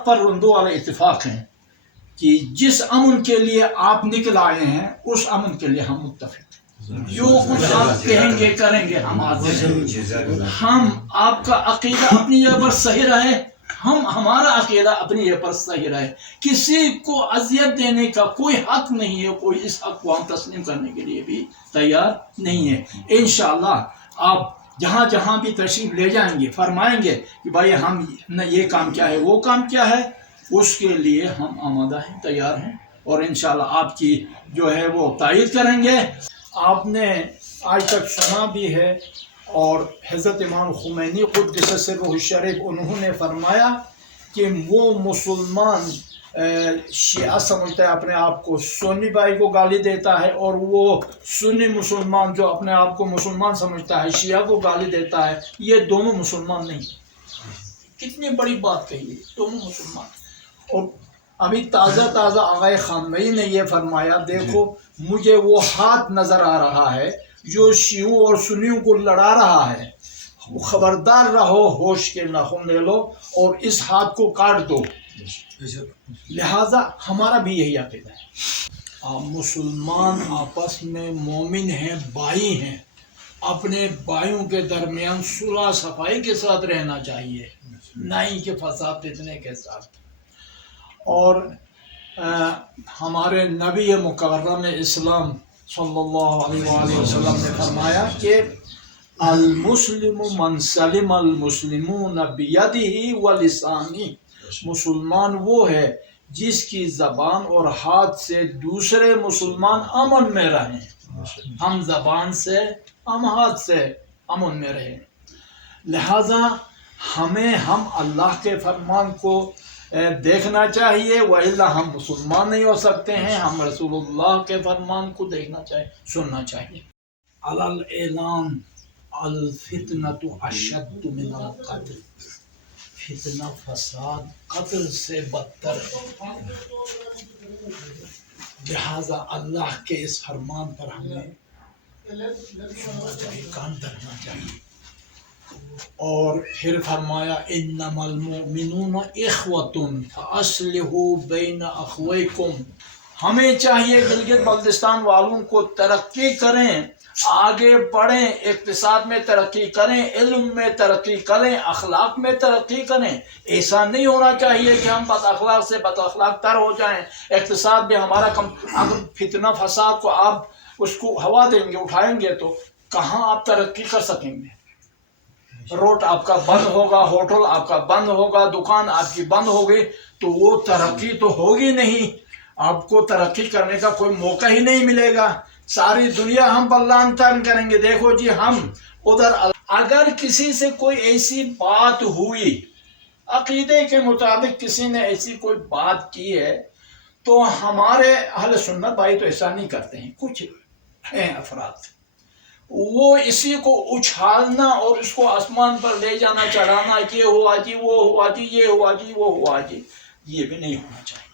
بات پر رندوں والا اتفاق ہیں کہ جس امن کے لیے آپ نکل آئے ہیں اس امن کے لیے ہم متفق ہیں. جو کچھ آپ کہیں گے کریں گے ہم آتے ہیں. ہم آپ کا عقیدہ اپنی جگہ پر صحیح رہے، ہمارا عقیدہ اپنی جگہ پر صحیح رہے. کسی کو اذیت دینے کا کوئی حق نہیں ہے، کوئی اس حق کو ہم تسلیم کرنے کے لیے بھی تیار نہیں ہے. انشاءاللہ آپ جہاں جہاں بھی تشریف لے جائیں گے فرمائیں گے کہ بھائی ہم یہ کام کیا ہے وہ کام کیا ہے، اس کے لیے ہم آمادہ ہیں، تیار ہیں، اور انشاءاللہ آپ کی جو ہے وہ تائید کریں گے. آپ نے آج تک سنا بھی ہے، اور حضرت امام خمینی قدس سرہ الشریف انہوں نے فرمایا کہ وہ مسلمان شیعہ سمجھتا ہے اپنے آپ کو، سنی بھائی کو گالی دیتا ہے، اور وہ سنی مسلمان جو اپنے آپ کو مسلمان سمجھتا ہے شیعہ کو گالی دیتا ہے. یہ دونوں مسلمان نہیں. کتنی بڑی بات کہی ہے، دونوں مسلمان. اور ابھی تازہ آغا خامنہئی نے یہ فرمایا، دیکھو مجھے وہ ہاتھ نظر آ رہا ہے جو شیعوں اور سنیوں کو لڑا رہا ہے، خبردار رہو، ہوش کے ناخن لے لو اور اس ہاتھ کو کاٹ دو. لہذا ہمارا بھی یہی عقیدہ ہے. مسلمان آپس میں مومن ہیں، بھائی ہیں، اپنے بھائیوں کے درمیان صلح صفائی کے ساتھ رہنا چاہیے، نہ ہی کہ فساد فتنے کے ساتھ. اور ہمارے نبی مکرم اسلام صلی اللہ علیہ وآلہ وسلم نے فرمایا کہ المسلم من سلم المسلمون بیدہ ولسانہ. مسلمان وہ ہے جس کی زبان اور ہاتھ سے دوسرے مسلمان امن میں رہیں. ہم زبان سے ہم ہاتھ سے امن میں رہیں. لہذا ہم اللہ کے فرمان کو دیکھنا چاہیے، وَإِلَّا ہم مسلمان نہیں ہو سکتے ہیں. ہم رسول اللہ کے فرمان کو دیکھنا چاہیے، سننا چاہیے. علی الاعلان الفتنة اشد من القتل. فتنہ فساد قتل سے بدتر ہے. لہذا اللہ کے اس فرمان پر ہمیں سننا چاہیے، کان دھرنا چاہیے. اور پھر فرمایا انما المؤمنون اخوة فاصلحوا بین اخویکم. ہمیں چاہیے گلگت بلتستان والوں کو ترقی کریں، آگے بڑھیں، اقتصاد میں ترقی کریں، علم میں ترقی کریں، اخلاق میں ترقی کریں. ایسا نہیں ہونا چاہیے کہ ہم بد اخلاق سے بد اخلاق تر ہو جائیں، اقتصاد میں ہمارا کم. اگر فتنہ فساد کو آپ اس کو ہوا دیں گے، اٹھائیں گے، تو کہاں آپ ترقی کر سکیں گے؟ روڈ آپ کا بند ہوگا، ہوٹل آپ کا بند ہوگا، دکان آپ کی بند ہوگی، تو وہ ترقی تو ہوگی نہیں. آپ کو ترقی کرنے کا کوئی موقع ہی نہیں ملے گا. ساری دنیا ہم پر لعن طعن کریں گے، دیکھو جی ہم ادھر. اگر کسی سے کوئی ایسی بات ہوئی، عقیدے کے مطابق کسی نے ایسی کوئی بات کی ہے، تو ہمارے اہل سنت بھائی تو ایسا نہیں کرتے ہیں. کچھ ہیں افراد وہ اسی کو اچھالنا اور اس کو آسمان پر لے جانا، چڑھانا، یہ ہوا جی وہ ہوا جی، یہ ہوا جی وہ ہوا جی. یہ بھی نہیں ہونا چاہیے.